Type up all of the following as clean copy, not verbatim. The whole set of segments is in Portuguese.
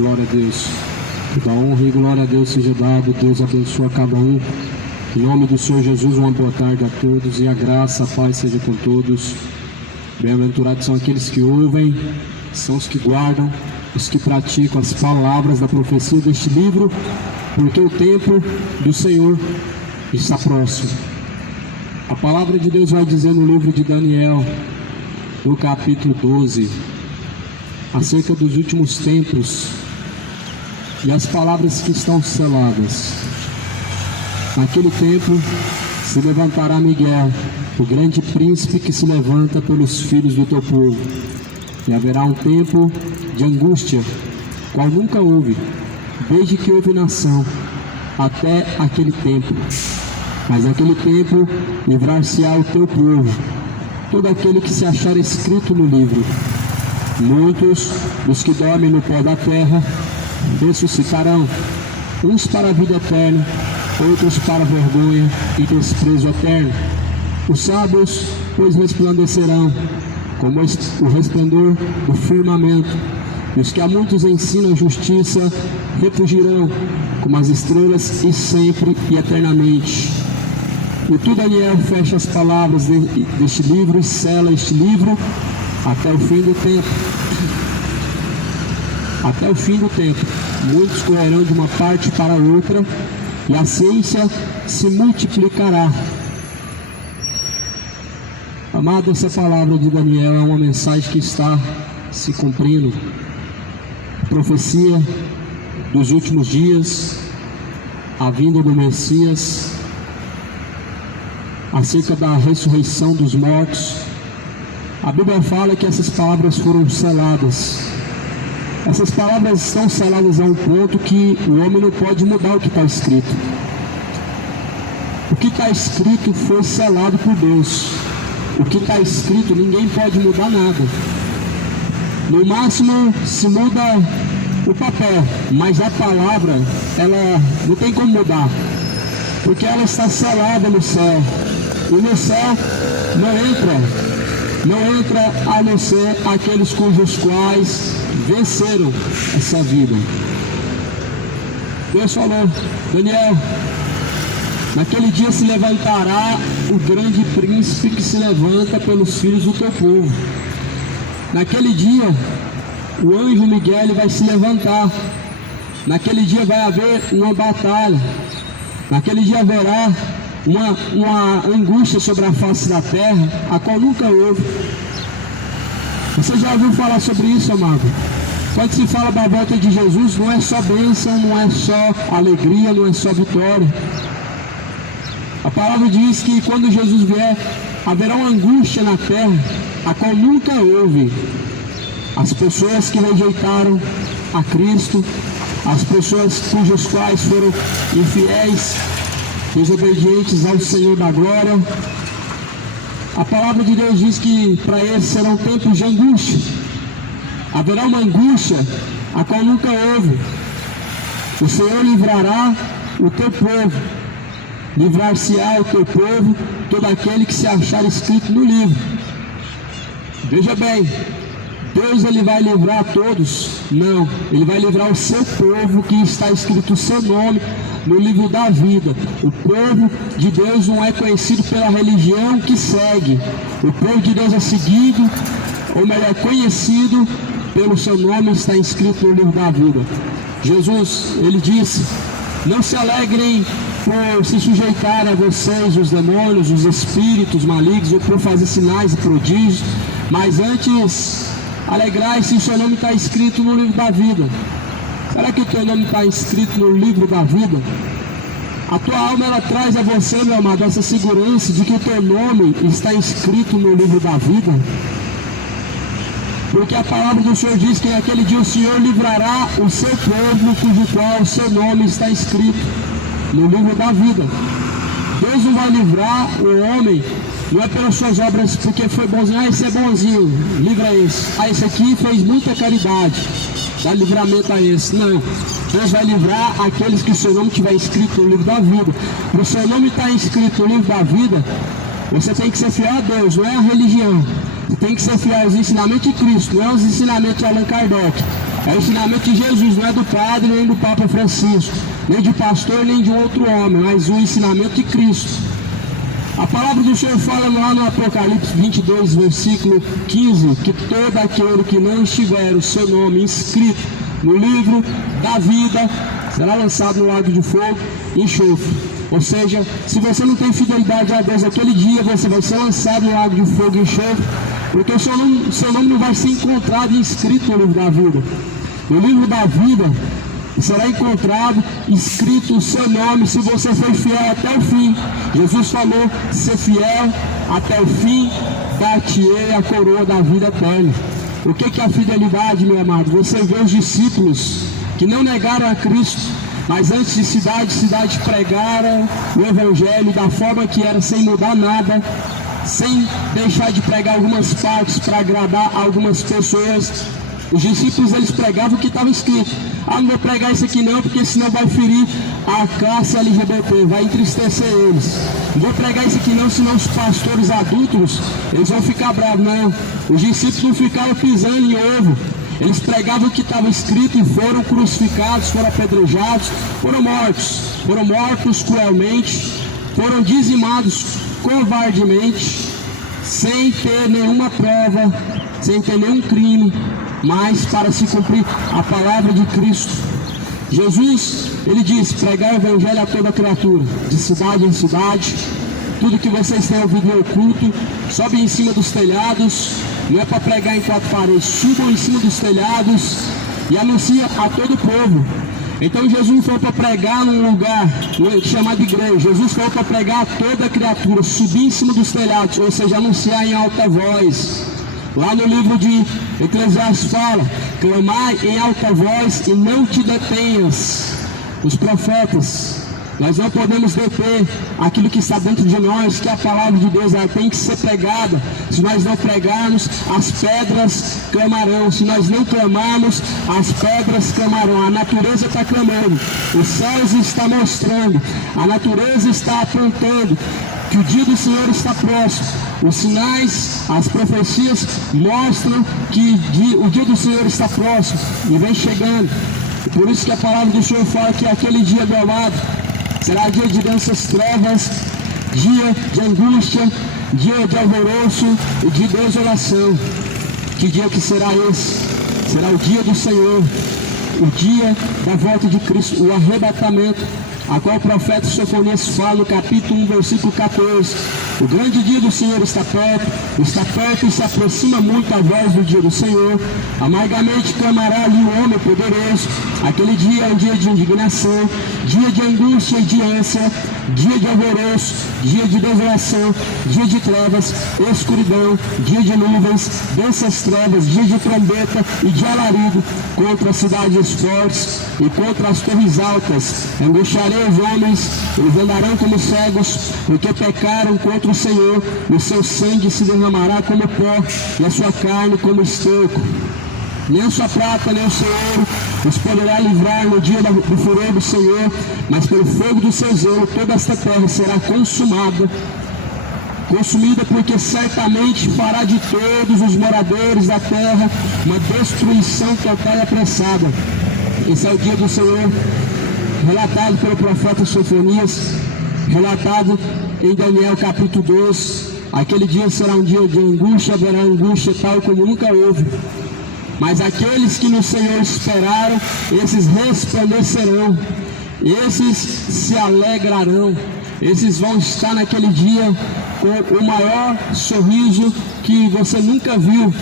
Glória a Deus. Toda honra e glória a Deus seja dado. Deus abençoe a cada um. Em nome do Senhor Jesus, uma boa tarde a todos. E a graça, a paz seja com todos. Bem-aventurados são aqueles que ouvem, são os que guardam, os que praticam as palavras da profecia deste livro, porque o tempo do Senhor está próximo. A palavra de Deus vai dizer no livro de Daniel, no capítulo 12, acerca dos últimos tempos e as palavras que estão seladas. Naquele tempo se levantará Miguel, o grande príncipe que se levanta pelos filhos do teu povo, e haverá um tempo de angústia, qual nunca houve, desde que houve nação, até aquele tempo. Mas naquele tempo livrar-se-á o teu povo, todo aquele que se achar escrito no livro. Muitos dos que dormem no pó da terra ressuscitarão, uns para a vida eterna, outros para a vergonha e desprezo eterno. Os sábios, pois, resplandecerão como o resplendor do firmamento, e os que a muitos ensinam justiça refugirão como as estrelas e sempre e eternamente. E tu, Daniel, fecha as palavras deste livro e sela este livro até o fim do tempo. Até o fim do tempo, muitos correrão de uma parte para outra, e a ciência se multiplicará. Amado, essa palavra de Daniel é uma mensagem que está se cumprindo. Profecia dos últimos dias, a vinda do Messias, acerca da ressurreição dos mortos. A Bíblia fala que essas palavras foram seladas. Essas palavras estão seladas a um ponto que o homem não pode mudar o que está escrito. O que está escrito foi selado por Deus. O que está escrito, ninguém pode mudar nada. No máximo se muda o papel, mas a palavra, ela não tem como mudar, porque ela está selada no céu. E no céu não entra a não ser aqueles cujos quais venceram essa vida. Deus falou: Daniel, naquele dia se levantará o grande príncipe que se levanta pelos filhos do teu povo. Naquele dia, o anjo Miguel vai se levantar. Naquele dia vai haver uma batalha. Naquele dia haverá uma angústia sobre a face da terra, a qual nunca houve. Você já ouviu falar sobre isso, amado? Quando se fala da volta de Jesus, não é só bênção, não é só alegria, não é só vitória. A palavra diz que quando Jesus vier, haverá uma angústia na terra, a qual nunca houve. As pessoas que rejeitaram a Cristo, as pessoas cujos quais foram infiéis, desobedientes ao Senhor da glória. A palavra de Deus diz que para eles serão tempos de angústia. Haverá uma angústia a qual nunca houve. O Senhor livrará o teu povo. Livrar-se-á o teu povo, todo aquele que se achar escrito no livro. Veja bem, Deus, ele vai livrar a todos? Não, ele vai livrar o seu povo, que está escrito o seu nome no livro da vida. O povo de Deus não é conhecido pela religião que segue. O povo de Deus é seguido, ou melhor, conhecido pelo seu nome, está inscrito no livro da vida. Jesus, ele disse: não se alegrem por se sujeitarem a vocês, os demônios, os espíritos malignos, ou por fazer sinais e prodígios, mas antes alegrai-se, o seu nome está escrito no livro da vida. Será que o teu nome está escrito no livro da vida? A tua alma, ela traz a você, meu amado, essa segurança de que o teu nome está escrito no livro da vida. Porque a palavra do Senhor diz que naquele dia o Senhor livrará o seu povo, cujo qual o seu nome está escrito no livro da vida. Deus não vai livrar o homem, não é pelas suas obras, porque foi bonzinho. Esse é bonzinho, livra esse. Esse aqui fez muita caridade, dá livramento a esse. Não, Deus vai livrar aqueles que o seu nome estiver escrito no livro da vida. Para o seu nome estar escrito no livro da vida, você tem que ser fiel a Deus, não é a religião. Você tem que ser fiel aos ensinamentos de Cristo, não é aos ensinamentos de Allan Kardec. É o ensinamento de Jesus, não é do Padre, nem do Papa Francisco, nem de pastor, nem de um outro homem, mas o ensinamento de Cristo. A palavra do Senhor fala lá no Apocalipse 22, versículo 15, que todo aquele que não estiver o seu nome inscrito no livro da vida será lançado no lago de fogo e enxofre. Ou seja, se você não tem fidelidade a Deus aquele dia, você vai ser lançado no lago de fogo e enxofre, porque o seu nome não vai ser encontrado e inscrito no livro da vida. No livro da vida será encontrado, escrito o seu nome, se você for fiel até o fim. Jesus falou: ser fiel até o fim, dar-te-ei a coroa da vida eterna. O que é a fidelidade, meu amado? Você vê os discípulos que não negaram a Cristo, mas antes de cidade pregaram o Evangelho da forma que era, sem mudar nada, sem deixar de pregar algumas partes para agradar algumas pessoas. Os discípulos, eles pregavam o que estava escrito. Não vou pregar isso aqui não, porque senão vai ferir a classe LGBT, vai entristecer eles. Não vou pregar isso aqui não, senão os pastores adúlteros, eles vão ficar bravos. Não, os discípulos não ficavam pisando em ovo. Eles pregavam o que estava escrito e foram crucificados, foram apedrejados, foram mortos cruelmente, foram dizimados covardemente, sem ter nenhuma prova, sem ter nenhum crime, mas para se cumprir a palavra de Cristo. Jesus, ele diz: pregar o Evangelho a toda criatura, de cidade em cidade. Tudo que vocês têm ouvido no oculto, sobe em cima dos telhados. Não é para pregar em quatro paredes, subam em cima dos telhados e anuncia a todo o povo. Então Jesus foi para pregar num lugar chamado igreja. Jesus foi para pregar a toda criatura, subir em cima dos telhados, ou seja, anunciar em alta voz. Lá no livro de Eclesiastes fala: clamai em alta voz e não te detenhas. Os profetas, nós não podemos deter aquilo que está dentro de nós, que é a palavra de Deus, ela tem que ser pregada. Se nós não pregarmos, as pedras clamarão. Se nós não clamarmos, as pedras clamarão. A natureza está clamando, os céus estão mostrando, a natureza está apontando que o dia do Senhor está próximo. Os sinais, as profecias mostram que o dia do Senhor está próximo e vem chegando. E por isso que a palavra do Senhor fala que aquele dia, meu amado, será dia de densas trevas, dia de angústia, dia de alvoroço e de desolação. Que dia que será esse? Será o dia do Senhor, o dia da volta de Cristo, o arrebatamento, a qual o profeta Sofonias fala no capítulo 1, versículo 14. O grande dia do Senhor está perto e se aproxima muito a voz do dia do Senhor. Amargamente clamará ali o homem poderoso. Aquele dia é um dia de indignação, dia de angústia e de ânsia, dia de alvoroço, dia de desolação, dia de trevas, escuridão, dia de nuvens, densas trevas, dia de trombeta e de alarido contra as cidades fortes e contra as torres altas. Angustiarei os homens, eles andarão como cegos, porque pecaram contra o Senhor. O seu sangue se derramará como pó e a sua carne como esterco. Nem a sua prata, nem o seu ouro os poderá livrar no dia do furor do Senhor, mas pelo fogo do seu zelo toda esta terra será consumida, porque certamente fará de todos os moradores da terra uma destruição total e apressada. Esse é o dia do Senhor, relatado pelo profeta Sofonias, relatado em Daniel capítulo 12. Aquele dia será um dia de angústia, haverá angústia tal como nunca houve. Mas aqueles que no Senhor esperaram, esses resplandecerão, esses se alegrarão, esses vão estar naquele dia com o maior sorriso que você nunca viu.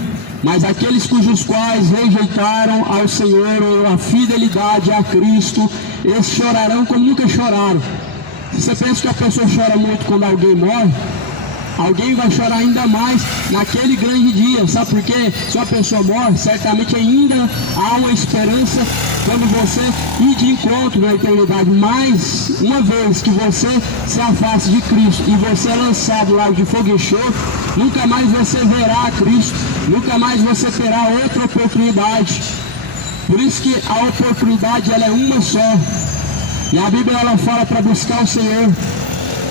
Mas aqueles cujos quais rejeitaram ao Senhor ou a fidelidade a Cristo, eles chorarão como nunca choraram. Se você pensa que a pessoa chora muito quando alguém morre, alguém vai chorar ainda mais naquele grande dia. Sabe por quê? Se uma pessoa morre, certamente ainda há uma esperança quando você ir de encontro na eternidade. Mas uma vez que você se afasta de Cristo e você é lançado lá de fogo e enxofre, nunca mais você verá a Cristo, nunca mais você terá outra oportunidade. Por isso que a oportunidade, ela é uma só. E a Bíblia, ela fala para buscar o Senhor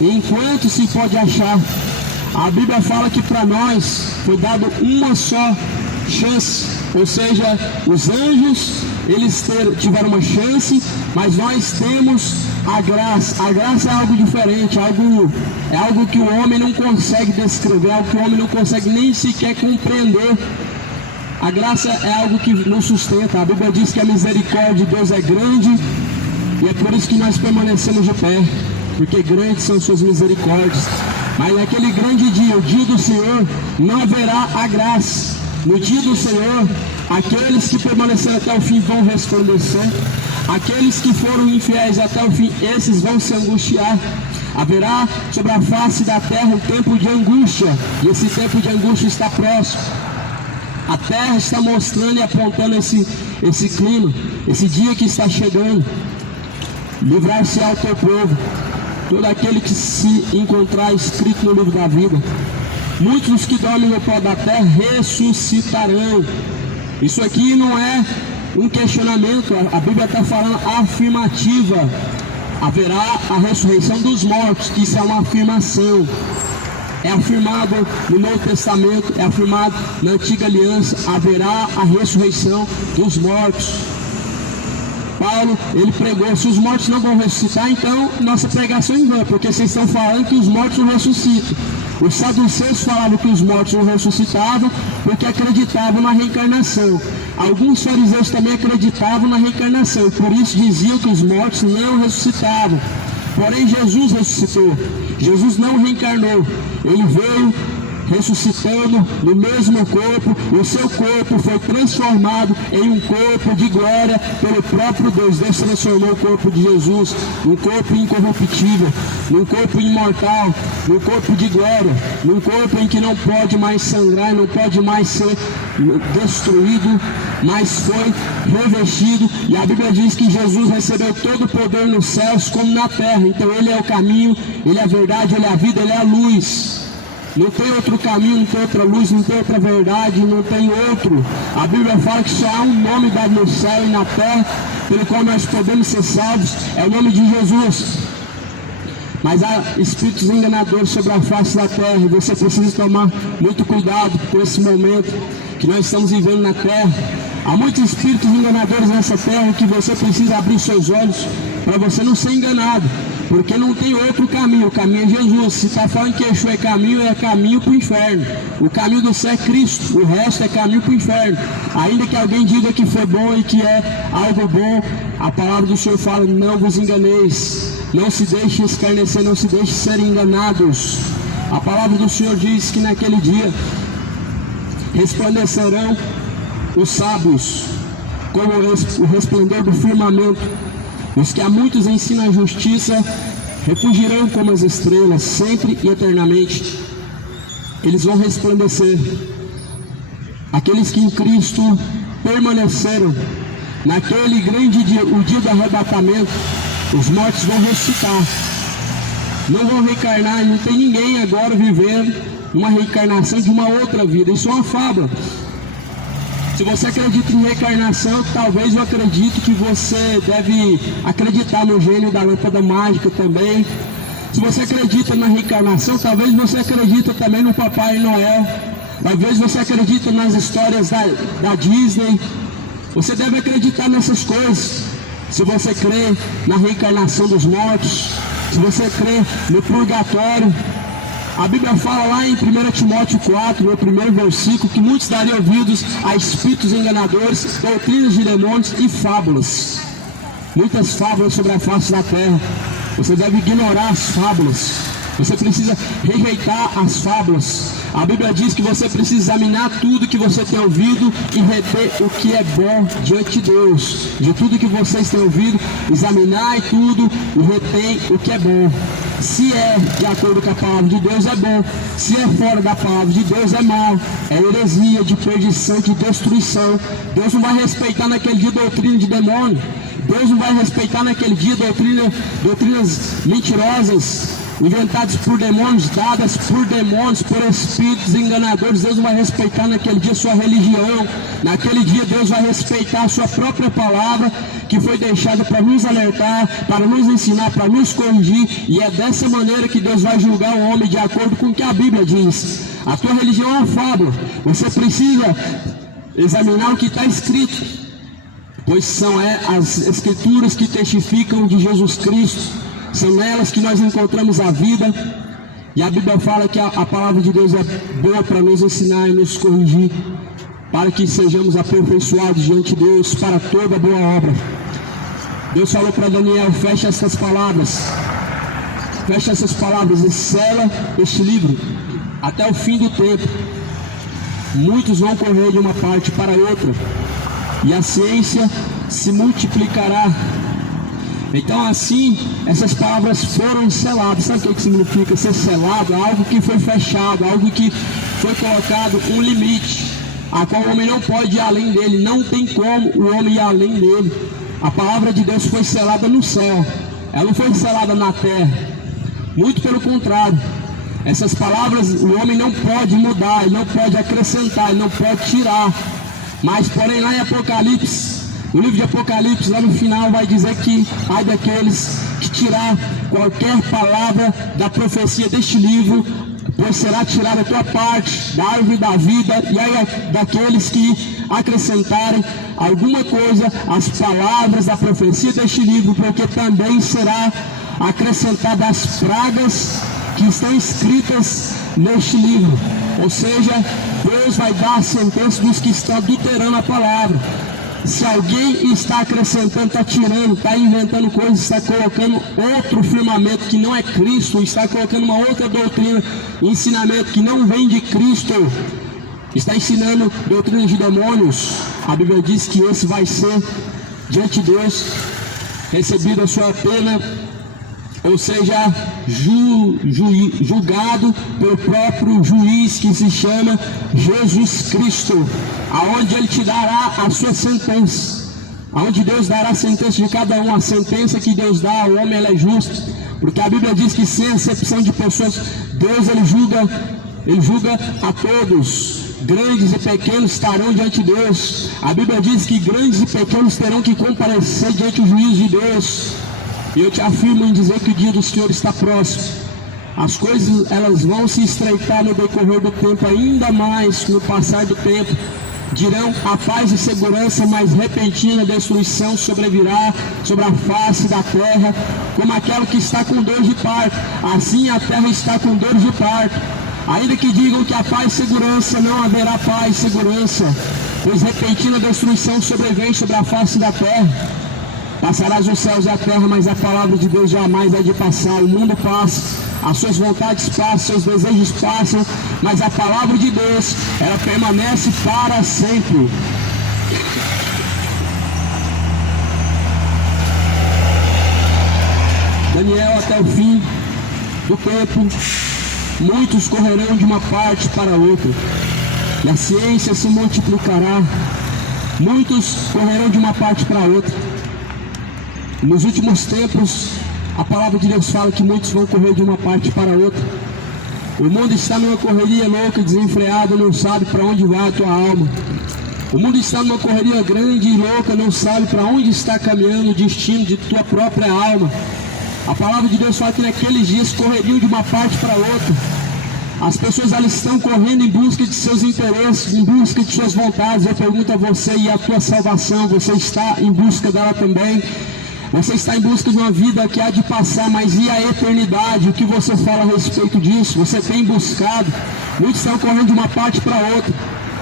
enquanto se pode achar. A Bíblia fala que para nós foi dado uma só chance. Ou seja, os anjos, eles tiveram uma chance, mas nós temos a graça. A graça é algo diferente, é algo que o homem não consegue descrever, algo que o homem não consegue nem sequer compreender. A graça é algo que nos sustenta. A Bíblia diz que a misericórdia de Deus é grande, e é por isso que nós permanecemos de pé, porque grandes são suas misericórdias. Mas naquele grande dia, o dia do Senhor, não haverá a graça. No dia do Senhor, aqueles que permaneceram até o fim vão resplandecer. Aqueles que foram infiéis até o fim, esses vão se angustiar. Haverá sobre a face da terra um tempo de angústia, e esse tempo de angústia está próximo. A terra está mostrando e apontando esse clima, esse dia que está chegando. Livrar-se-á o teu povo, todo aquele que se encontrar escrito no livro da vida. Muitos dos que dormem no pó da terra ressuscitarão. Isso aqui não é um questionamento, a Bíblia está falando afirmativa. Haverá a ressurreição dos mortos, isso é uma afirmação. É afirmado no Novo Testamento, é afirmado na Antiga Aliança, haverá a ressurreição dos mortos. Paulo, ele pregou, se os mortos não vão ressuscitar, então nossa pregação é em vão, porque vocês estão falando que os mortos não ressuscitam. Os saduceus falavam que os mortos não ressuscitavam porque acreditavam na reencarnação. Alguns fariseus também acreditavam na reencarnação, e por isso diziam que os mortos não ressuscitavam. Porém, Jesus ressuscitou. Jesus não reencarnou. Ele veio ressuscitando no mesmo corpo. O seu corpo foi transformado em um corpo de glória pelo próprio Deus. Deus transformou o corpo de Jesus num corpo incorruptível, num corpo imortal, num corpo de glória, num corpo em que não pode mais sangrar, não pode mais ser destruído, mas foi revestido. E a Bíblia diz que Jesus recebeu todo o poder nos céus como na terra. Então ele é o caminho, ele é a verdade, ele é a vida, ele é a luz. Não tem outro caminho, não tem outra luz, não tem outra verdade, não tem outro. A Bíblia fala que só há um nome dado no céu e na terra, pelo qual nós podemos ser salvos, é o nome de Jesus. Mas há espíritos enganadores sobre a face da terra, e você precisa tomar muito cuidado com esse momento que nós estamos vivendo na terra. Há muitos espíritos enganadores nessa terra que você precisa abrir seus olhos para você não ser enganado. Porque não tem outro caminho, o caminho é Jesus. Se está falando que Yeshua é caminho para o inferno. O caminho do céu é Cristo, o resto é caminho para o inferno. Ainda que alguém diga que foi bom e que é algo bom, a palavra do Senhor fala, não vos enganeis. Não se deixe escarnecer, não se deixe ser enganados. A palavra do Senhor diz que naquele dia resplandecerão os sábios como o resplendor do firmamento. Os que a muitos ensinam a justiça refugirão como as estrelas, sempre e eternamente. Eles vão resplandecer. Aqueles que em Cristo permaneceram, naquele grande dia, o dia do arrebatamento, os mortos vão ressuscitar. Não vão reencarnar, não tem ninguém agora vivendo uma reencarnação de uma outra vida. Isso é uma fábula. Se você acredita em reencarnação, talvez eu acredite que você deve acreditar no gênio da lâmpada mágica também. Se você acredita na reencarnação, talvez você acredite também no Papai Noel. Talvez você acredite nas histórias da Disney. Você deve acreditar nessas coisas. Se você crê na reencarnação dos mortos, se você crê no purgatório. A Bíblia fala lá em 1 Timóteo 4, no primeiro versículo, que muitos dariam ouvidos a espíritos enganadores, doutrinas de demônios e fábulas. Muitas fábulas sobre a face da terra. Você deve ignorar as fábulas. Você precisa rejeitar as fábulas. A Bíblia diz que você precisa examinar tudo que você tem ouvido e reter o que é bom diante de Deus. De tudo que vocês têm ouvido, examinar tudo e retém o que é bom. Se é de acordo com a palavra de Deus, é bom. Se é fora da palavra de Deus, é mal. É heresia, de perdição, de destruição. Deus não vai respeitar naquele dia doutrina de demônio. Deus não vai respeitar naquele dia doutrinas mentirosas, inventadas por demônios, dadas por demônios, por espíritos enganadores. Deus não vai respeitar naquele dia sua religião. Naquele dia Deus vai respeitar a sua própria palavra, que foi deixada para nos alertar, para nos ensinar, para nos corrigir. E é dessa maneira que Deus vai julgar o homem, de acordo com o que a Bíblia diz. A tua religião é uma fábula. Você precisa examinar o que está escrito, pois são as escrituras que testificam de Jesus Cristo, são nelas que nós encontramos a vida, e a Bíblia fala que a palavra de Deus é boa para nos ensinar e nos corrigir, para que sejamos aperfeiçoados diante de Deus para toda boa obra. Deus falou para Daniel: fecha essas palavras e sela este livro até o fim do tempo. Muitos vão correr de uma parte para outra, e a ciência se multiplicará. Então assim, essas palavras foram seladas. Sabe o que significa ser selado? Algo que foi fechado, algo que foi colocado um limite, a qual o homem não pode ir além dele. Não tem como o homem ir além dele. A palavra de Deus foi selada no céu, ela não foi selada na terra. Muito pelo contrário, essas palavras o homem não pode mudar, ele não pode acrescentar, ele não pode tirar. Mas porém lá em Apocalipse, no livro de Apocalipse, lá no final vai dizer que ai daqueles que tirar qualquer palavra da profecia deste livro, pois será tirada a tua parte da árvore da vida, e ai daqueles que acrescentarem alguma coisa às palavras da profecia deste livro, porque também será acrescentada as pragas que estão escritas neste livro. Ou seja, Deus vai dar a sentença dos que estão adulterando a palavra. Se alguém está acrescentando, está tirando, está inventando coisas, está colocando outro firmamento que não é Cristo, está colocando uma outra doutrina, ensinamento que não vem de Cristo, está ensinando doutrinas de demônios, a Bíblia diz que esse vai ser, diante de Deus, recebido a sua pena, ou seja, julgado pelo próprio juiz, que se chama Jesus Cristo, aonde ele te dará a sua sentença, aonde Deus dará a sentença de cada um. A sentença que Deus dá ao homem, ela é justa, porque a Bíblia diz que sem acepção de pessoas, Deus ele julga a todos. Grandes e pequenos estarão diante de Deus. A Bíblia diz que grandes e pequenos terão que comparecer diante do juízo de Deus. E eu te afirmo em dizer que o dia do Senhor está próximo. As coisas elas vão se estreitar no decorrer do tempo, ainda mais no passar do tempo. Dirão a paz e segurança, mas repentina destruição sobrevirá sobre a face da terra, como aquela que está com dor de parto. Assim a terra está com dor de parto. Ainda que digam que a paz e segurança, não haverá paz e segurança, pois repentina destruição sobrevém sobre a face da terra. Passarás os céus e a terra, mas a palavra de Deus jamais vai de passar. O mundo passa, as suas vontades passam, seus desejos passam, mas a palavra de Deus, ela permanece para sempre. Daniel, até o fim do tempo, muitos correrão de uma parte para outra, e a ciência se multiplicará. Muitos correrão de uma parte para outra. Nos últimos tempos, a palavra de Deus fala que muitos vão correr de uma parte para outra. O mundo está numa correria louca, desenfreada, não sabe para onde vai a tua alma. O mundo está numa correria grande e louca, não sabe para onde está caminhando o destino de tua própria alma. A palavra de Deus fala que naqueles dias correriam de uma parte para outra. As pessoas elas estão correndo em busca de seus interesses, em busca de suas vontades. Eu pergunto a você, e a tua salvação, você está em busca dela também? Você está em busca de uma vida que há de passar, mas e a eternidade? O que você fala a respeito disso? Você tem buscado? Muitos estão correndo de uma parte para outra.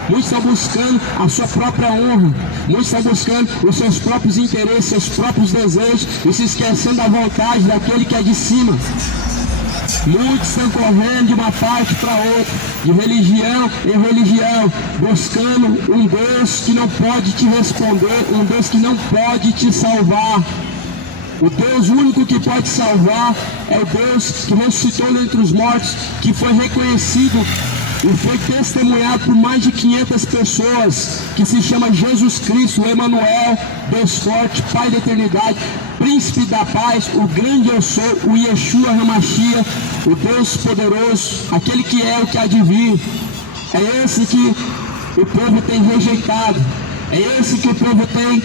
Muitos estão buscando a sua própria honra. Muitos estão buscando os seus próprios interesses, seus próprios desejos, e se esquecendo da vontade daquele que é de cima. Muitos estão correndo de uma parte para outra, de religião em religião, buscando um Deus que não pode te responder, um Deus que não pode te salvar. O Deus único que pode salvar é o Deus que ressuscitou dentre os mortos, que foi reconhecido e foi testemunhado por mais de 500 pessoas, que se chama Jesus Cristo, o Emanuel, Deus forte, Pai da eternidade, Príncipe da paz, o grande eu sou, o Yeshua HaMashiach, o Deus poderoso, aquele que é o que há de vir. É esse que o povo tem rejeitado, é esse que o povo tem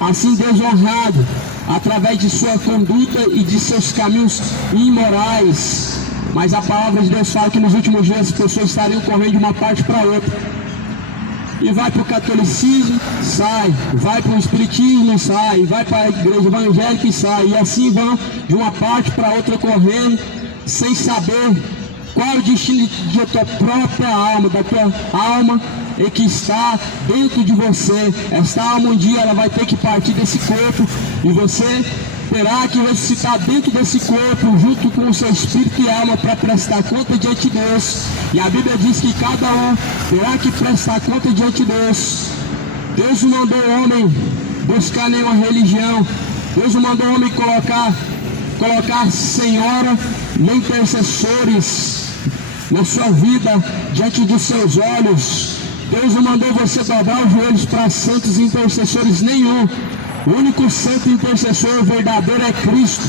assim desonrado, através de sua conduta e de seus caminhos imorais. Mas a palavra de Deus fala que nos últimos dias as pessoas estariam correndo de uma parte para outra. e vai para o catolicismo, sai, vai para o espiritismo, sai, vai para a igreja evangélica e sai, e assim vão de uma parte para outra correndo, sem saber qual é o destino da tua própria alma, da tua alma que está dentro de você. Esta alma um dia ela vai ter que partir desse corpo, e você terá que ressuscitar dentro desse corpo, junto com o seu espírito e alma, para prestar conta diante de Deus. E a Bíblia diz que cada um terá que prestar conta diante de Deus. Deus não mandou o homem buscar nenhuma religião. Deus não mandou o homem colocar senhora nem intercessores na sua vida, diante dos seus olhos. Deus não mandou você dobrar os joelhos para santos intercessores nenhum. O único santo intercessor verdadeiro é Cristo.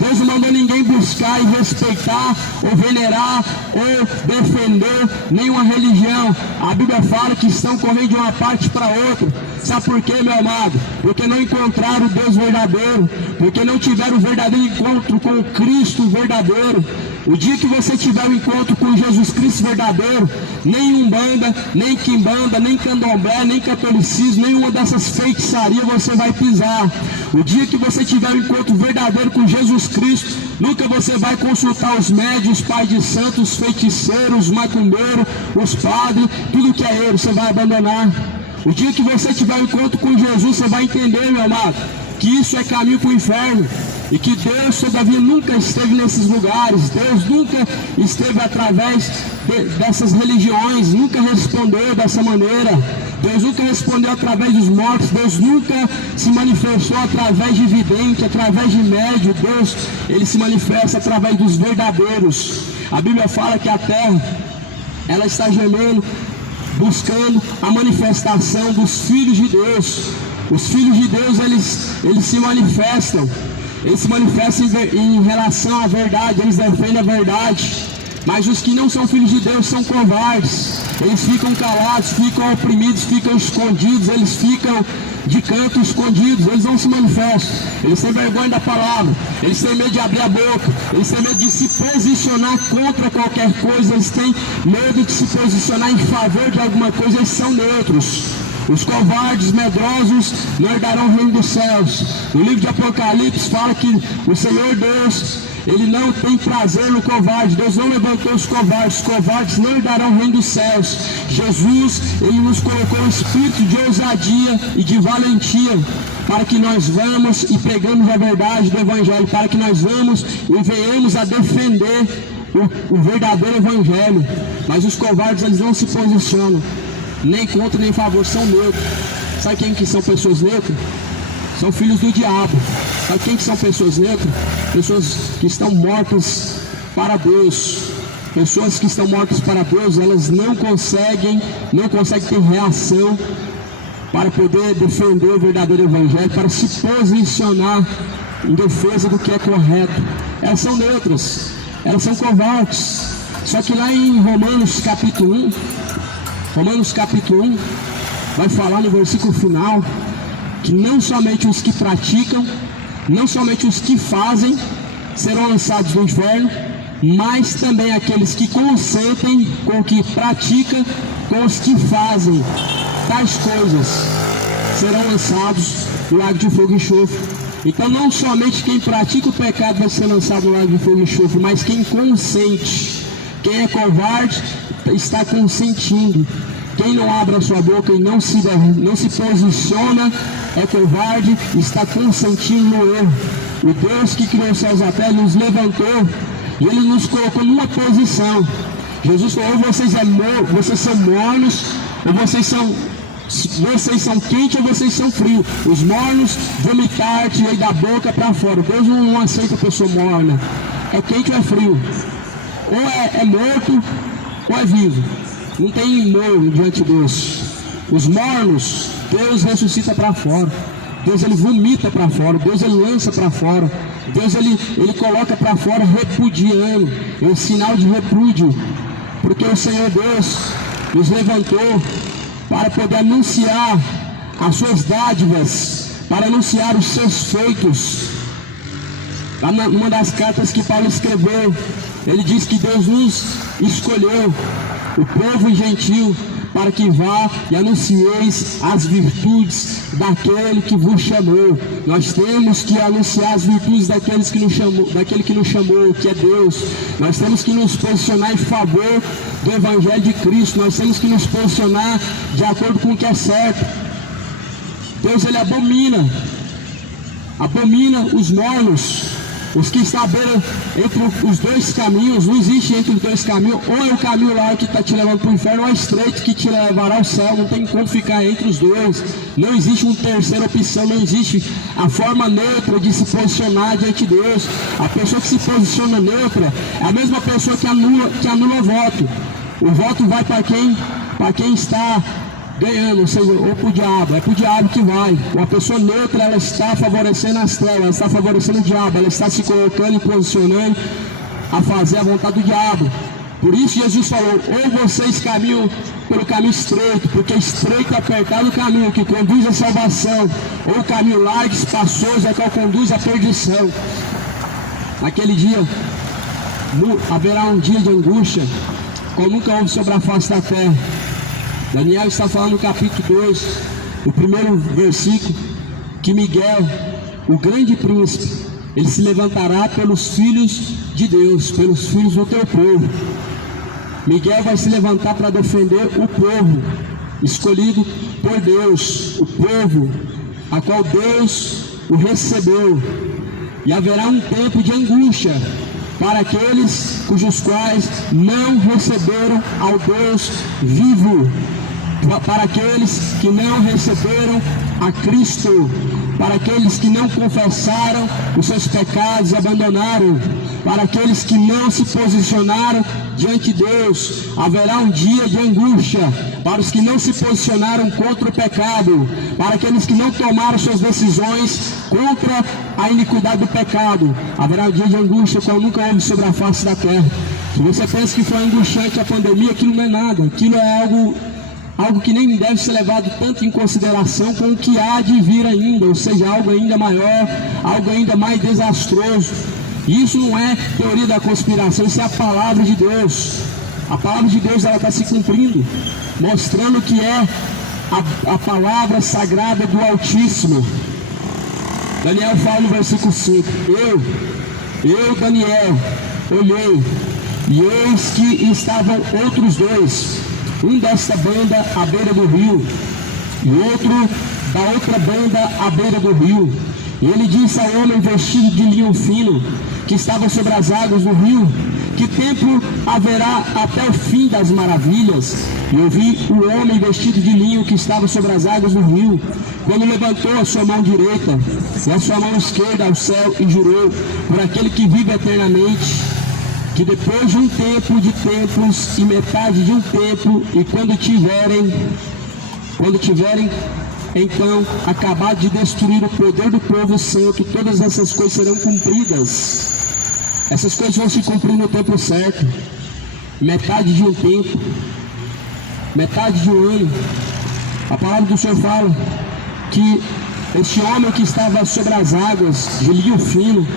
Deus não mandou ninguém buscar e respeitar, ou venerar, ou defender nenhuma religião. A Bíblia fala que estão correndo de uma parte para outra. Sabe por quê, meu amado? Porque não encontraram o Deus verdadeiro, porque não tiveram o verdadeiro encontro com o Cristo verdadeiro. O dia que você tiver o encontro com Jesus Cristo verdadeiro, nem Umbanda, nem Quimbanda, nem Candomblé, nem catolicismo, nenhuma dessas feitiçarias você vai pisar. O dia que você tiver o encontro verdadeiro com Jesus Cristo, nunca você vai consultar os médios, pais de santos, os feiticeiros, os macumbeiros, os padres, tudo que é ele, você vai abandonar. O dia que você tiver o encontro com Jesus, você vai entender, meu amado, que isso é caminho para o inferno. E que Deus, todavia, nunca esteve nesses lugares. Deus nunca esteve através dessas religiões, nunca respondeu dessa maneira. Deus nunca respondeu através dos mortos. Deus nunca se manifestou através de vidente, através de médio. Deus, ele se manifesta através dos verdadeiros. A Bíblia fala que a terra, ela está gemendo, buscando a manifestação dos filhos de Deus. Os filhos de Deus, eles se manifestam. Eles se manifestam em relação à verdade, eles defendem a verdade. Mas os que não são filhos de Deus são covardes. Eles ficam calados, ficam oprimidos, ficam escondidos, eles ficam de canto escondidos, eles não se manifestam. Eles têm vergonha da palavra, eles têm medo de abrir a boca, eles têm medo de se posicionar contra qualquer coisa, eles têm medo de se posicionar em favor de alguma coisa, eles são neutros. Os covardes, medrosos, não herdarão o reino dos céus. No livro de Apocalipse fala que o Senhor Deus, ele não tem prazer no covarde. Deus não levantou os covardes não herdarão o reino dos céus. Jesus, ele nos colocou um espírito de ousadia e de valentia, para que nós vamos e pregamos a verdade do Evangelho, para que nós vamos e venhamos a defender o verdadeiro Evangelho. Mas os covardes, eles não se posicionam nem contra nem em favor, são neutros. Sabe quem que são pessoas neutras? São filhos do diabo. Sabe quem que são pessoas neutras? Pessoas que estão mortas para Deus. Pessoas que estão mortas para Deus, elas não conseguem ter reação para poder defender o verdadeiro Evangelho, para se posicionar em defesa do que é correto. Elas são neutras, elas são covardes. Só que lá em Romanos capítulo 1, vai falar no versículo final, que não somente os que praticam, não somente os que fazem serão lançados no inferno, mas também aqueles que consentem com o que praticam, com os que fazem tais coisas, serão lançados no lago de fogo e enxofre. Então não somente quem pratica o pecado vai ser lançado no lago de fogo e enxofre, mas quem consente. Quem é covarde está consentindo. Quem não abre a sua boca e não se posiciona é covarde, está consentindo no erro. O Deus que criou os céus e a terra nos levantou e ele nos colocou numa posição. Jesus falou: ou vocês são mornos, ou vocês são quentes ou vocês são frios. Os mornos vomitar-te aí da boca para fora. Deus não aceita a pessoa morna. É quente ou é frio? Ou é morto ou é vivo. Não tem morno diante de Deus. Os mornos, Deus ressuscita para fora. Deus, ele vomita para fora. Deus, ele lança para fora. Deus, ele coloca para fora repudiando. É um sinal de repúdio. Porque o Senhor Deus nos levantou para poder anunciar as suas dádivas, para anunciar os seus feitos. Numa das cartas que Paulo escreveu, ele diz que Deus nos escolheu, o povo gentil, para que vá e anuncieis as virtudes daquele que vos chamou. Nós temos que anunciar as virtudes daquele que nos chamou, que é Deus. Nós temos que nos posicionar em favor do Evangelho de Cristo. Nós temos que nos posicionar de acordo com o que é certo. Deus, ele abomina os mornos, os que estão à beira entre os dois caminhos. Não existe entre os dois caminhos, ou é o caminho lá que está te levando para o inferno, ou é estreito que te levará ao céu. Não tem como ficar entre os dois. Não existe uma terceira opção, não existe a forma neutra de se posicionar diante de Deus. A pessoa que se posiciona neutra é a mesma pessoa que anula o voto. O voto vai para quem está ganhando, ou seja, ou para o diabo, é para o diabo que vai. Uma pessoa neutra, ela está favorecendo as trevas, ela está favorecendo o diabo, ela está se colocando e posicionando a fazer a vontade do diabo. Por isso Jesus falou, ou vocês caminham pelo caminho estreito, porque estreito e apertado o caminho que conduz à salvação, ou o caminho largo e espaçoso é que conduz à perdição. Naquele dia, haverá um dia de angústia, como nunca houve sobre a face da terra. Daniel está falando no capítulo 2, o primeiro versículo, que Miguel, o grande príncipe, ele se levantará pelos filhos de Deus, pelos filhos do teu povo. Miguel vai se levantar para defender o povo escolhido por Deus, o povo a qual Deus o recebeu. E haverá um tempo de angústia para aqueles cujos quais não receberam ao Deus vivo, para aqueles que não receberam a Cristo, para aqueles que não confessaram os seus pecados e abandonaram, para aqueles que não se posicionaram diante de Deus. Haverá um dia de angústia para os que não se posicionaram contra o pecado, para aqueles que não tomaram suas decisões contra a iniquidade do pecado. Haverá um dia de angústia como nunca houve sobre a face da terra. Se você pensa que foi angustiante a pandemia, aquilo não é nada, aquilo é algo que nem deve ser levado tanto em consideração com o que há de vir ainda, ou seja, algo ainda maior, algo ainda mais desastroso. Isso não é teoria da conspiração, isso é a palavra de Deus. A palavra de Deus, ela está se cumprindo, mostrando que é a palavra sagrada do Altíssimo. Daniel fala no versículo 5, eu Daniel, olhei, e eis que estavam outros dois, um desta banda à beira do rio, e outro da outra banda à beira do rio. E ele disse ao homem vestido de linho fino, que estava sobre as águas do rio, que tempo haverá até o fim das maravilhas? E eu vi o homem vestido de linho que estava sobre as águas do rio, quando levantou a sua mão direita e a sua mão esquerda ao céu e jurou por aquele que vive eternamente, que depois de um tempo de tempos e metade de um tempo, e quando tiverem então acabado de destruir o poder do povo santo, todas essas coisas serão cumpridas. Essas coisas vão se cumprir no tempo certo, metade de um tempo, metade de um ano. A palavra do Senhor fala que este homem que estava sobre as águas de linho fino,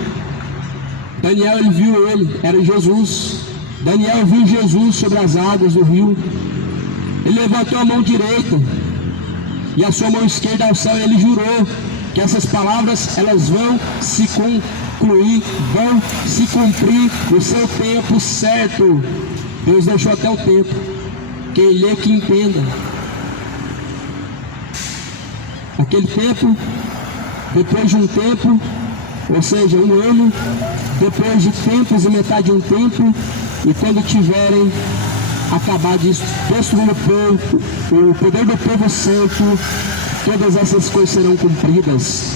Daniel, ele viu ele, era Jesus. Daniel viu Jesus sobre as águas do rio. Ele levantou a mão direita e a sua mão esquerda ao céu, e ele jurou que essas palavras, elas vão se concluir, vão se cumprir no seu tempo certo. Deus deixou até o tempo. Quem lê, que entenda. Aquele tempo, depois de um tempo, ou seja, um ano, depois de tempos e metade de um tempo, e quando tiverem acabado de destruir o poder do povo santo, todas essas coisas serão cumpridas.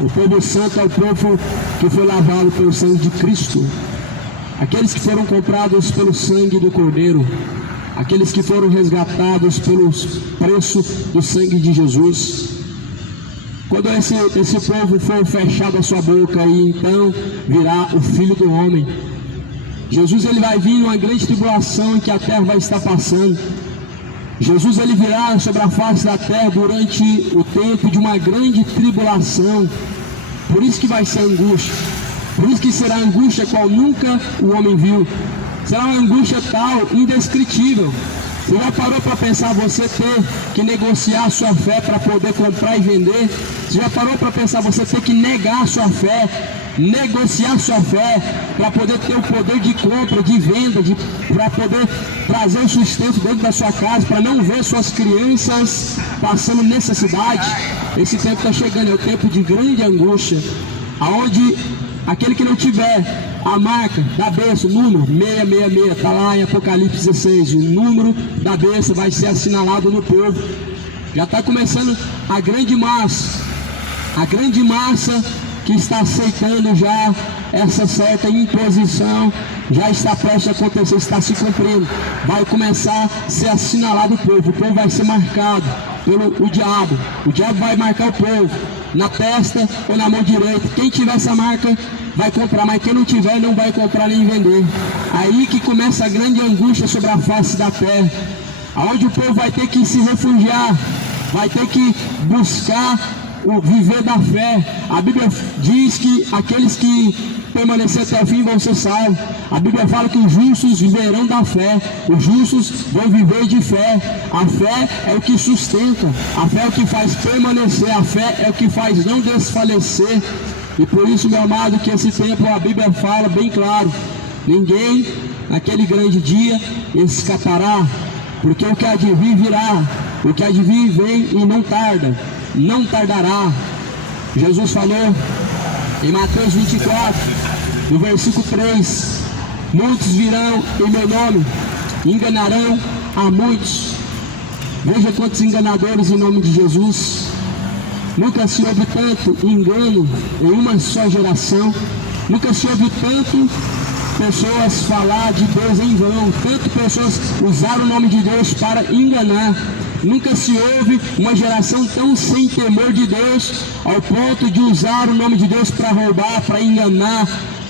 O povo santo é o povo que foi lavado pelo sangue de Cristo, aqueles que foram comprados pelo sangue do Cordeiro, aqueles que foram resgatados pelo preço do sangue de Jesus. Quando esse povo for fechado a sua boca, e então virá o Filho do Homem. Jesus, ele vai vir numa grande tribulação em que a terra vai estar passando. Jesus, ele virá sobre a face da terra durante o tempo de uma grande tribulação. Por isso que vai ser angústia. Por isso que será angústia qual nunca o homem viu. Será uma angústia tal, indescritível. Você já parou para pensar você ter que negociar a sua fé para poder comprar e vender? Você já parou para pensar você ter que negar a sua fé, negociar a sua fé para poder ter o poder de compra, de venda, para poder trazer o sustento dentro da sua casa, para não ver suas crianças passando necessidade? Esse tempo está chegando, é o tempo de grande angústia, aonde aquele que não tiver a marca da bênção, o número 666, está lá em Apocalipse 16, o número da bênção vai ser assinalado no povo. Já está começando a grande massa que está aceitando já essa certa imposição, já está prestes a acontecer, está se cumprindo. Vai começar a ser assinalado o povo vai ser marcado pelo diabo. O diabo vai marcar o povo na testa ou na mão direita. Quem tiver essa marca vai comprar, mas quem não tiver não vai comprar nem vender. Aí que começa a grande angústia sobre a face da terra, aonde o povo vai ter que se refugiar, vai ter que buscar o viver da fé. A Bíblia diz que aqueles que permanecer até o fim vão ser salvos. A Bíblia fala que os justos viverão da fé. Os justos vão viver de fé. A fé é o que sustenta, a fé é o que faz permanecer, a fé é o que faz não desfalecer. E por isso, meu amado, que esse tempo a Bíblia fala bem claro: ninguém naquele grande dia escapará, porque o que há de vir virá, o que há de vir vem e não tarda, não tardará. Jesus falou em Mateus 24, no versículo 3: muitos virão em meu nome, enganarão a muitos. Veja quantos enganadores em nome de Jesus. Nunca se houve tanto engano em uma só geração. Nunca se houve tanto pessoas falar de Deus em vão, tanto pessoas usar o nome de Deus para enganar. Nunca se houve uma geração tão sem temor de Deus, ao ponto de usar o nome de Deus para roubar, para enganar,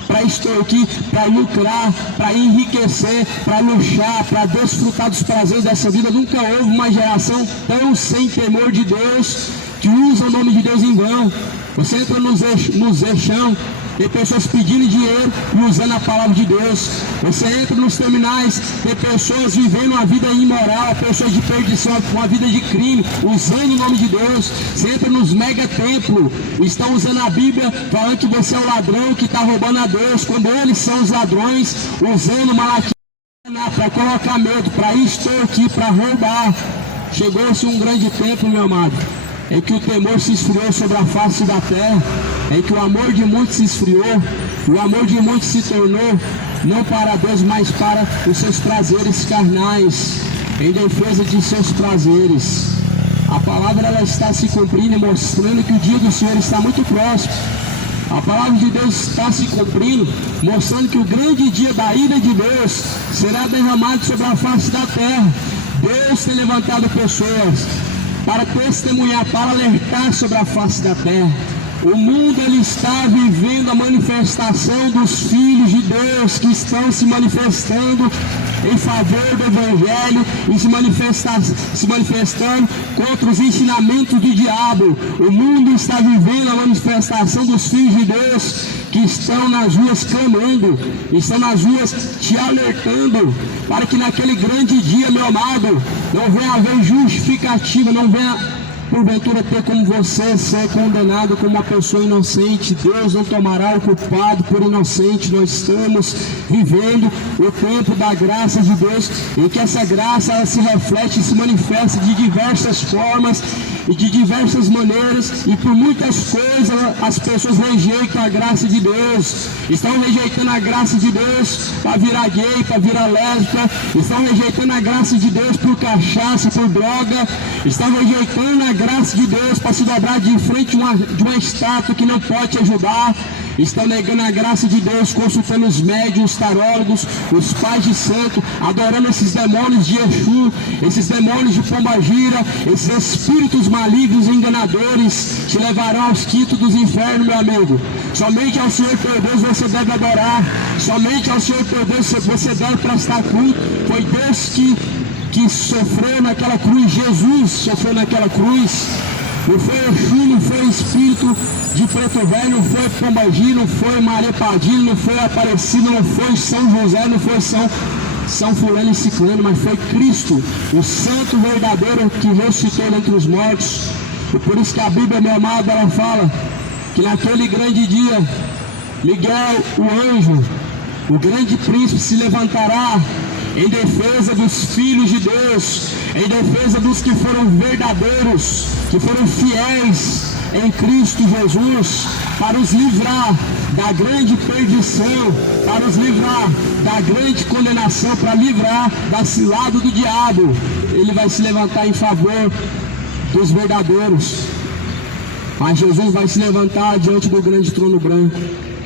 para extorquir, para lucrar, para enriquecer, para luxar, para desfrutar dos prazeres dessa vida. Nunca houve uma geração tão sem temor de Deus, que usa o nome de Deus em vão. Você entra nos eixão, tem pessoas pedindo dinheiro e usando a palavra de Deus. Você entra nos terminais, tem pessoas vivendo uma vida imoral, pessoas de perdição, uma vida de crime, usando o nome de Deus. Você entra nos mega templos, estão usando a Bíblia, falando que você é o ladrão que está roubando a Deus, quando eles são os ladrões, usando Malaquias para colocar medo, para extorquir, para roubar. Chegou-se um grande tempo, meu amado, em que o temor se esfriou sobre a face da terra, em que o amor de muitos se esfriou, o amor de muitos se tornou não para Deus, mas para os seus prazeres carnais, em defesa de seus prazeres. A palavra ela está se cumprindo e mostrando que o dia do Senhor está muito próximo. A palavra de Deus está se cumprindo, mostrando que o grande dia da ira de Deus será derramado sobre a face da terra. Deus tem levantado pessoas para testemunhar, para alertar sobre a face da terra. O mundo ele está vivendo a manifestação dos filhos de Deus, que estão se manifestando em favor do Evangelho e se manifestando contra os ensinamentos do diabo. O mundo está vivendo a manifestação dos filhos de Deus, que estão nas ruas clamando, estão nas ruas te alertando, para que naquele grande dia, meu amado, não venha haver justificativa, não venha porventura ter como você ser condenado como uma pessoa inocente. Deus não tomará o culpado por inocente. Nós estamos vivendo o tempo da graça de Deus, em que essa graça ela se reflete e se manifesta de diversas formas e de diversas maneiras, e por muitas coisas as pessoas rejeitam a graça de Deus. Estão rejeitando a graça de Deus para virar gay, para virar lésbica, estão rejeitando a graça de Deus por cachaça, por droga, estão rejeitando a graça de Deus para se dobrar de frente de uma estátua que não pode te ajudar. Estão negando a graça de Deus, consultando os médiuns, os tarólogos, os pais de santo, adorando esses demônios de Exu, esses demônios de Pombagira, esses espíritos malignos e enganadores te levarão aos quintos dos infernos, meu amigo. Somente ao Senhor teu Deus você deve adorar, somente ao Senhor teu Deus você deve prestar culto. Foi Deus que sofreu naquela cruz, Jesus sofreu naquela cruz. Não foi Exu, não foi espírito de Preto Velho, não foi Pombagira, não foi Maria Padilha, não foi Aparecida, não foi São José, não foi São São Fulano e Ciclano, mas foi Cristo, o Santo verdadeiro, que ressuscitou dentre os mortos. E por isso que a Bíblia, meu amado, ela fala que naquele grande dia, Miguel, o anjo, o grande príncipe, se levantará em defesa dos filhos de Deus, em defesa dos que foram verdadeiros, que foram fiéis em Cristo Jesus, para os livrar da grande perdição, para os livrar da grande condenação, para livrar da cilada do diabo. Ele vai se levantar em favor dos verdadeiros. Mas Jesus vai se levantar diante do grande trono branco.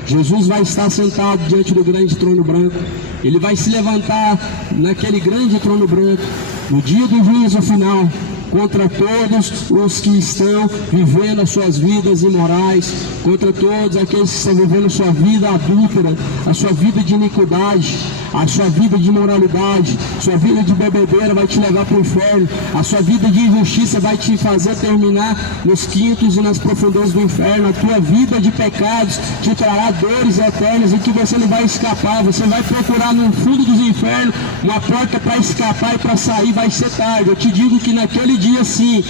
Jesus vai estar sentado diante do grande trono branco. Ele vai se levantar naquele grande trono branco, no dia do juízo final, contra todos os que estão vivendo as suas vidas imorais, contra todos aqueles que estão vivendo a sua vida adúltera, a sua vida de iniquidade, a sua vida de imoralidade, sua vida de bebedeira vai te levar para o inferno, a sua vida de injustiça vai te fazer terminar nos quintos e nas profundezas do inferno, a tua vida de pecados te trará dores eternas em que você não vai escapar, você vai procurar no fundo dos infernos uma porta para escapar e para sair, vai ser tarde. Eu te digo que naquele dia sim,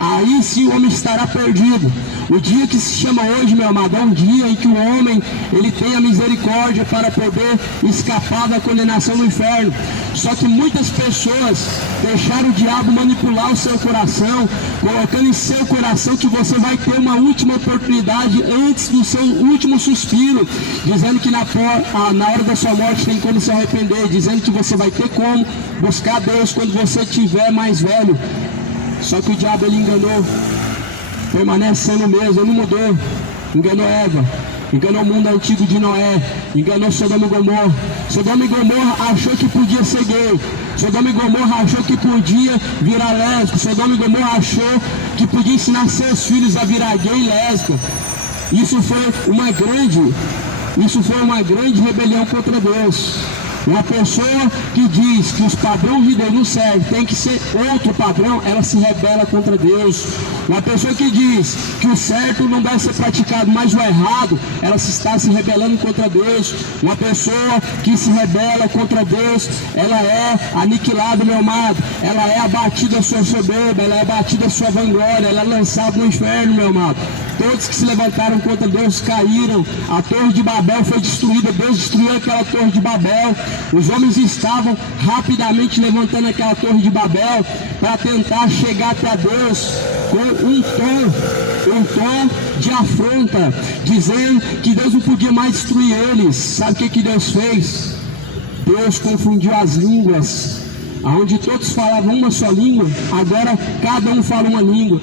aí sim o homem estará perdido. O dia que se chama hoje, meu amado, é um dia em que o homem, ele tem a misericórdia para poder escapar da condenação no inferno. Só que muitas pessoas deixaram o diabo manipular o seu coração, colocando em seu coração que você vai ter uma última oportunidade antes do seu último suspiro, dizendo que na hora da sua morte tem como se arrepender, dizendo que você vai ter como buscar Deus quando você estiver mais velho. Só que o diabo, ele enganou, permanece sendo o mesmo, ele não mudou. Enganou Eva, enganou o mundo antigo de Noé, enganou Sodoma e Gomorra. Sodoma e Gomorra achou que podia ser gay, Sodoma e Gomorra achou que podia virar lésbico, Sodoma e Gomorra achou que podia ensinar seus filhos a virar gay e lésbica. Isso foi uma grande rebelião contra Deus. Uma pessoa que diz que os padrões de Deus não servem, tem que ser outro padrão, ela se rebela contra Deus. Uma pessoa que diz que o certo não deve ser praticado, mas o errado, ela está se rebelando contra Deus. Uma pessoa que se rebela contra Deus, ela é aniquilada, meu amado. Ela é abatida a sua soberba, ela é abatida a sua vanglória, ela é lançada no inferno, meu amado. Todos que se levantaram contra Deus caíram. A torre de Babel foi destruída. Deus destruiu aquela torre de Babel. Os homens estavam rapidamente levantando aquela torre de Babel para tentar chegar até Deus com um tom de afronta, dizendo que Deus não podia mais destruir eles. Sabe o que Deus fez? Deus confundiu as línguas. Onde todos falavam uma só língua, agora cada um fala uma língua.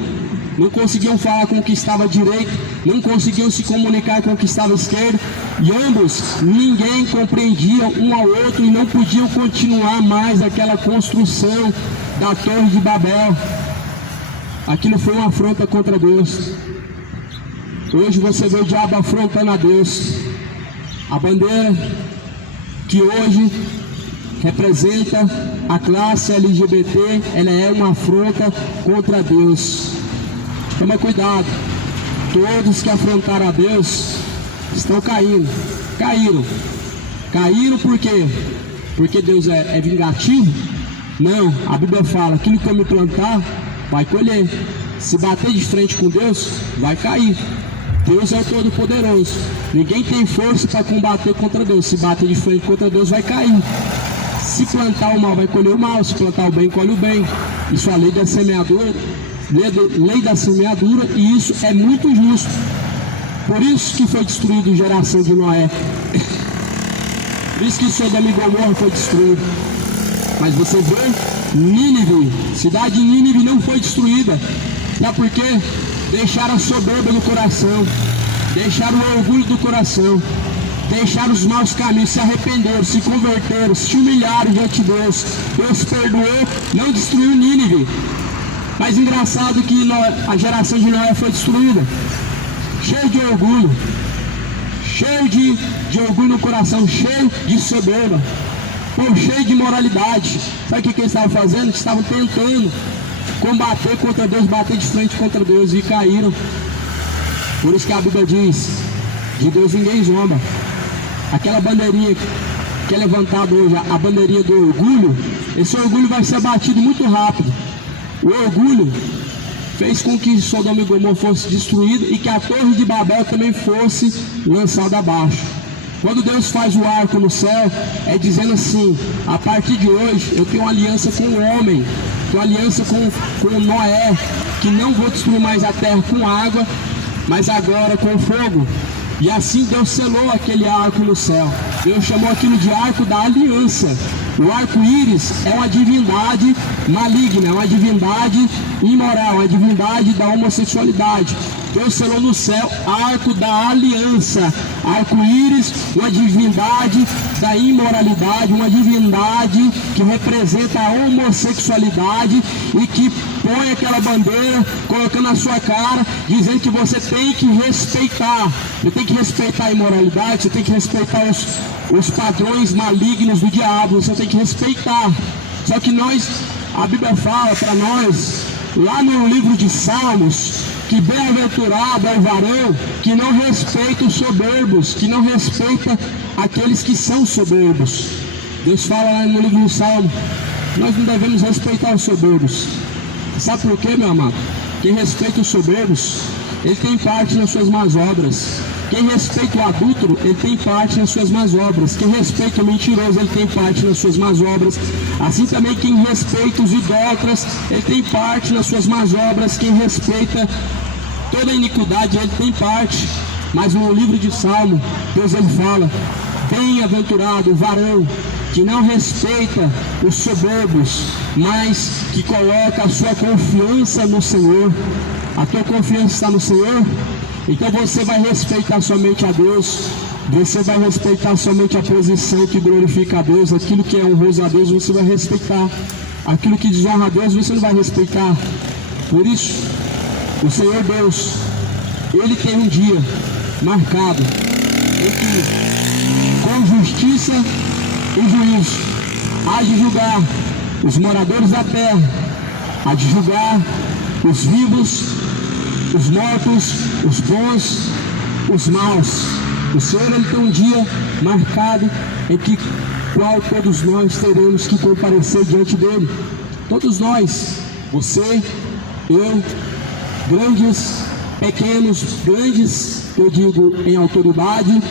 Não conseguiam falar com o que estava à direita, não conseguiam se comunicar com o que estava à esquerda, e ambos, ninguém compreendia um ao outro e não podiam continuar mais aquela construção da Torre de Babel. Aquilo foi uma afronta contra Deus. Hoje você vê o diabo afrontando a Deus. A bandeira que hoje representa a classe LGBT, ela é uma afronta contra Deus. Toma cuidado, todos que afrontaram a Deus estão caindo, caíram por quê? Porque Deus é vingativo? Não, a Bíblia fala, aquilo que eu me plantar, vai colher. Se bater de frente com Deus, vai cair. Deus é o Todo-Poderoso, ninguém tem força para combater contra Deus. Se bater de frente contra Deus, vai cair. Se plantar o mal, vai colher o mal. Se plantar o bem, colhe o bem. Isso é a lei da semeadura. Lei da semeadura, e isso é muito justo. Por isso que foi destruído a geração de Noé. Por isso que Sodoma e Gomorra foi destruído. Mas você vê, Nínive, cidade de Nínive não foi destruída. Sabe por quê? Deixaram a soberba do coração, deixaram o orgulho do coração, deixaram os maus caminhos, se arrependeram, se converteram, se humilharam diante de Deus. Deus perdoou, não destruiu Nínive. Mas engraçado que a geração de Noé foi destruída, cheio de orgulho, cheio de orgulho no coração, cheio de soberba, cheio de imoralidade. Sabe o que eles estavam fazendo? Eles estavam tentando combater contra Deus, bater de frente contra Deus, e caíram. Por isso que a Bíblia diz, de Deus ninguém zomba. Aquela bandeirinha que é levantado hoje, a bandeirinha do orgulho, esse orgulho vai ser abatido muito rápido. O orgulho fez com que Sodoma e Gomorra fosse destruído e que a torre de Babel também fosse lançada abaixo. Quando Deus faz o arco no céu, é dizendo assim: a partir de hoje eu tenho uma aliança com o homem, tenho uma aliança com Noé, que não vou destruir mais a terra com água, mas agora com fogo. E assim Deus selou aquele arco no céu. Deus chamou aquilo de arco da aliança. O arco-íris é uma divindade maligna, é uma divindade imoral, uma divindade da homossexualidade. Deus selou no céu arco da aliança. Arco-íris, uma divindade da imoralidade, uma divindade que representa a homossexualidade e que põe aquela bandeira, colocando na sua cara, dizendo que você tem que respeitar. Você tem que respeitar a imoralidade, você tem que respeitar os padrões malignos do diabo, você tem que respeitar. Só que a Bíblia fala para nós, lá no livro de Salmos, que bem-aventurado é o varão que não respeita os soberbos, que não respeita aqueles que são soberbos. Deus fala lá no livro de Salmos, nós não devemos respeitar os soberbos. Sabe por quê, meu amado? Quem respeita os soberbos, ele tem parte nas suas más obras. Quem respeita o adúltero, ele tem parte nas suas más obras. Quem respeita o mentiroso, ele tem parte nas suas más obras. Assim também quem respeita os idólatras, ele tem parte nas suas más obras. Quem respeita toda a iniquidade, ele tem parte. Mas no livro de Salmo, Deus ele fala: bem-aventurado o varão que não respeita os soberbos, mas que coloca a sua confiança no Senhor. A tua confiança está no Senhor? Então você vai respeitar somente a Deus, você vai respeitar somente a posição que glorifica a Deus, aquilo que é honroso a Deus você vai respeitar, aquilo que desonra a Deus você não vai respeitar. Por isso, o Senhor Deus, Ele tem um dia marcado em que, com justiça e juízo, há de julgar os moradores da terra, há de julgar os vivos, os mortos, os bons, os maus. O Senhor ele tem um dia marcado em que qual todos nós teremos que comparecer diante dele. Todos nós, você, eu, grandes, pequenos, grandes, eu digo em autoridade,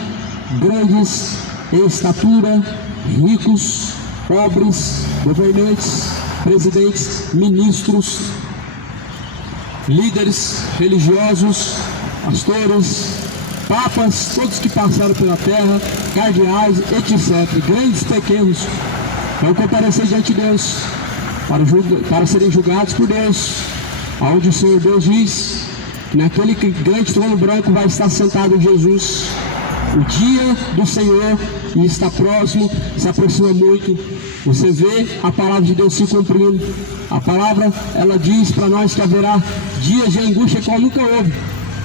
grandes em estatura, ricos, pobres, governantes, presidentes, ministros, líderes religiosos, pastores, papas, todos que passaram pela terra, cardeais, etc. Grandes, pequenos, vão comparecer diante de Deus para serem julgados por Deus, aonde o Senhor Deus diz: naquele grande trono branco vai estar sentado Jesus. O dia do Senhor está próximo, se aproxima muito. Você vê a palavra de Deus se cumprindo. A palavra, ela diz para nós que haverá dias de angústia qual nunca houve.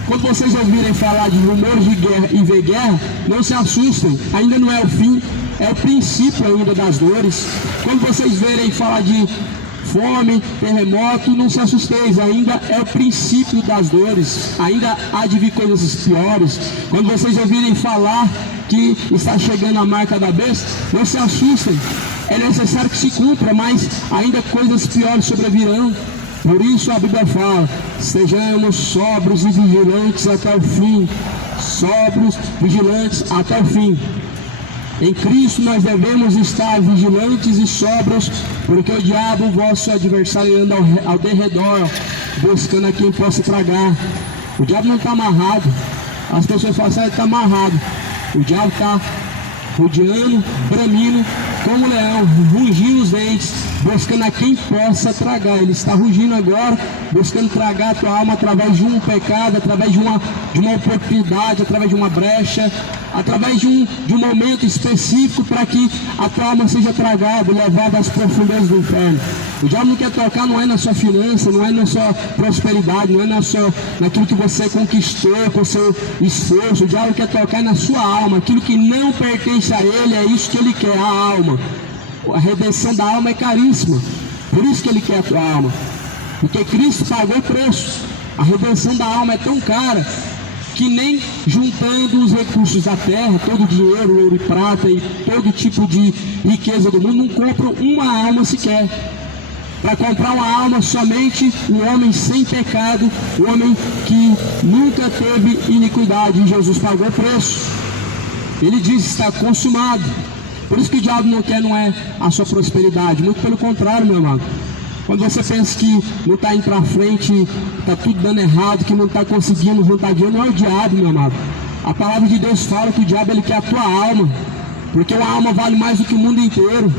Quando vocês ouvirem falar de rumores de guerra e ver guerra, não se assustem, ainda não é o fim, é o princípio ainda das dores. Quando vocês verem falar de fome, terremoto, não se assusteis, ainda é o princípio das dores, ainda há de vir coisas piores. Quando vocês ouvirem falar que está chegando a marca da besta, não se assustem, é necessário que se cumpra, mas ainda coisas piores sobrevirão. Por isso a Bíblia fala: estejamos sóbrios e vigilantes até o fim. Sóbrios, vigilantes até o fim. Em Cristo nós devemos estar vigilantes e sóbrios, porque o diabo, vosso adversário, anda ao derredor, buscando a quem possa tragar. O diabo não está amarrado. As pessoas falam assim: ele está amarrado. O diabo está rodeando, bramindo, como um leão, rugindo os dentes, buscando a quem possa tragar. Ele está rugindo agora, buscando tragar a tua alma através de um pecado, através de uma oportunidade, através de uma brecha, através de um momento específico, para que a tua alma seja tragada e levada às profundezas do inferno. O diabo não quer tocar, não é na sua finança, não é na sua prosperidade, não é naquilo que você conquistou com seu esforço. O diabo quer tocar na sua alma, aquilo que não pertence a ele, é isso que ele quer, a alma. A redenção da alma é caríssima, por isso que ele quer a tua alma, porque Cristo pagou o preço. A redenção da alma é tão cara que nem juntando os recursos da terra, todo o dinheiro, ouro e prata e todo tipo de riqueza do mundo, não compram uma alma sequer. Para comprar uma alma, somente o homem sem pecado, o homem que nunca teve iniquidade, e Jesus pagou o preço. Ele diz: está consumado. Por isso que o diabo não quer, não é a sua prosperidade, muito pelo contrário, meu amado. Quando você pensa que não está indo para frente, está tudo dando errado, que não está conseguindo juntar dinheiro, não é o diabo, meu amado. A palavra de Deus fala que o diabo, ele quer a tua alma, porque uma alma vale mais do que o mundo inteiro.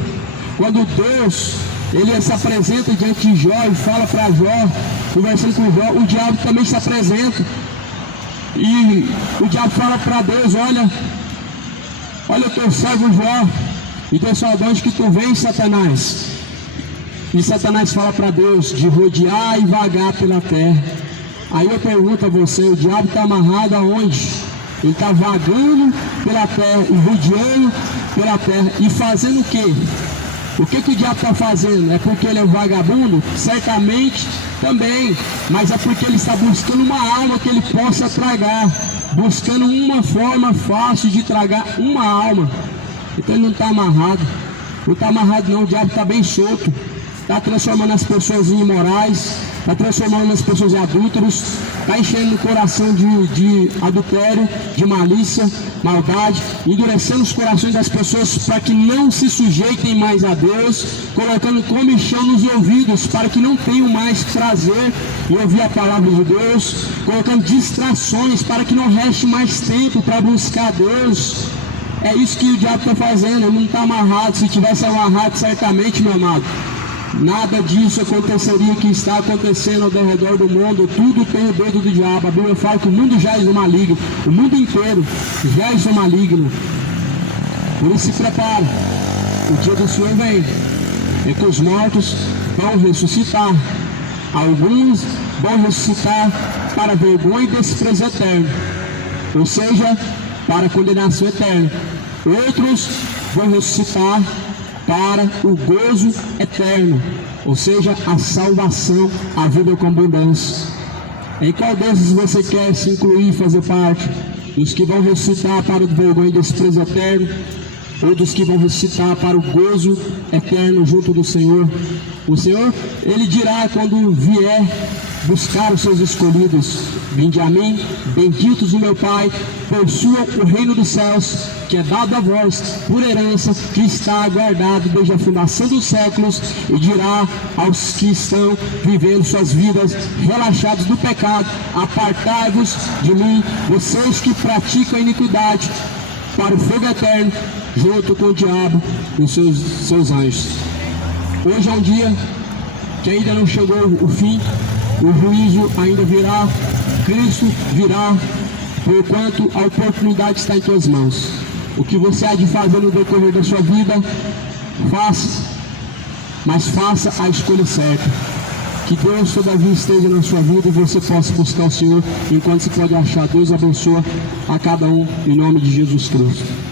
Quando Deus, ele se apresenta diante de Jó e fala para Jó, conversando com Jó, o diabo também se apresenta. E o diabo fala para Deus: olha o teu servo Jó. E Deus fala: de onde que tu vem, Satanás? E Satanás fala para Deus de rodear e vagar pela terra. Aí eu pergunto a você: o diabo está amarrado aonde? Ele está vagando pela terra e rodeando pela terra. E fazendo o quê? O que o diabo está fazendo? É porque ele é um vagabundo? Certamente também. Mas é porque ele está buscando uma alma que ele possa tragar, buscando uma forma fácil de tragar uma alma. Então ele não está amarrado. Não está amarrado não, o diabo está bem solto. Está transformando as pessoas em imorais, está transformando as pessoas em adúlteros, está enchendo o coração de adultério, de malícia, maldade, endurecendo os corações das pessoas para que não se sujeitem mais a Deus, colocando comichão nos ouvidos para que não tenham mais prazer em ouvir a palavra de Deus, colocando distrações para que não reste mais tempo para buscar a Deus. É isso que o diabo está fazendo. Ele não está amarrado. Se tivesse amarrado, certamente, meu amado, nada disso aconteceria que está acontecendo ao redor do mundo. Tudo tem o dedo do diabo. A Bíblia fala que o mundo jaz no maligno. O mundo inteiro jaz no maligno. Por isso se prepara. O dia do Senhor vem. É que os mortos vão ressuscitar. Alguns vão ressuscitar para vergonha e desprezo eterno, ou seja, para condenação eterna. Outros vão ressuscitar para o gozo eterno, ou seja, a salvação, a vida com abundância. Em qual desses você quer se incluir, fazer parte? Dos que vão ressuscitar para o vergonha e desprezo eterno, ou dos que vão ressuscitar para o gozo eterno junto do Senhor? O Senhor, Ele dirá quando vier buscar os seus escolhidos: vinde a mim, benditos do meu Pai, possuam o reino dos céus, que é dado a vós por herança, que está aguardado desde a fundação dos séculos. E dirá aos que estão vivendo suas vidas relaxados do pecado: apartai-vos de mim, vocês que praticam a iniquidade, para o fogo eterno, junto com o diabo e os seus anjos. Hoje é um dia que ainda não chegou o fim. O juízo ainda virá, Cristo virá, porquanto a oportunidade está em tuas mãos. O que você há de fazer no decorrer da sua vida, faça, mas faça a escolha certa. Que Deus todavia esteja na sua vida e você possa buscar o Senhor enquanto se pode achar. Deus abençoa a cada um, em nome de Jesus Cristo.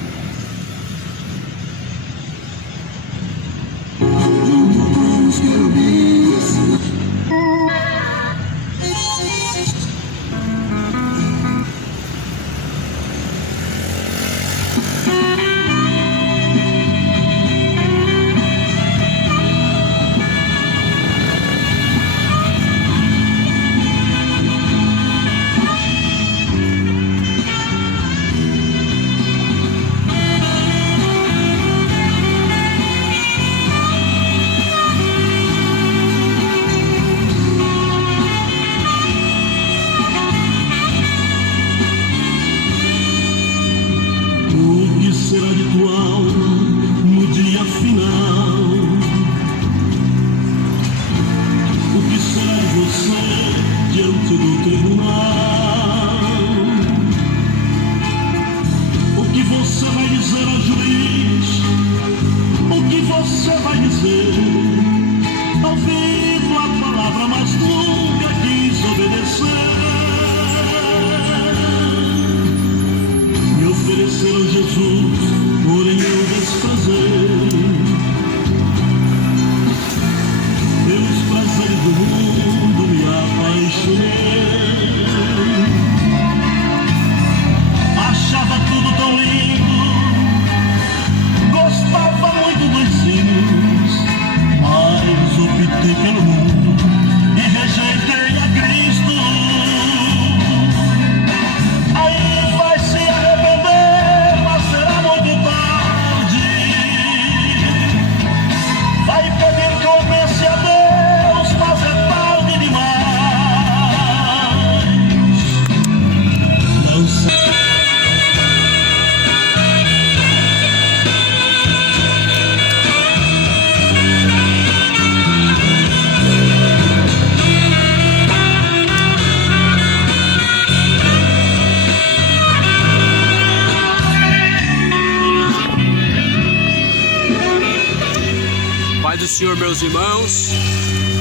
do Senhor, meus irmãos.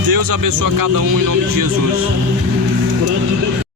Deus abençoe cada um em nome de Jesus.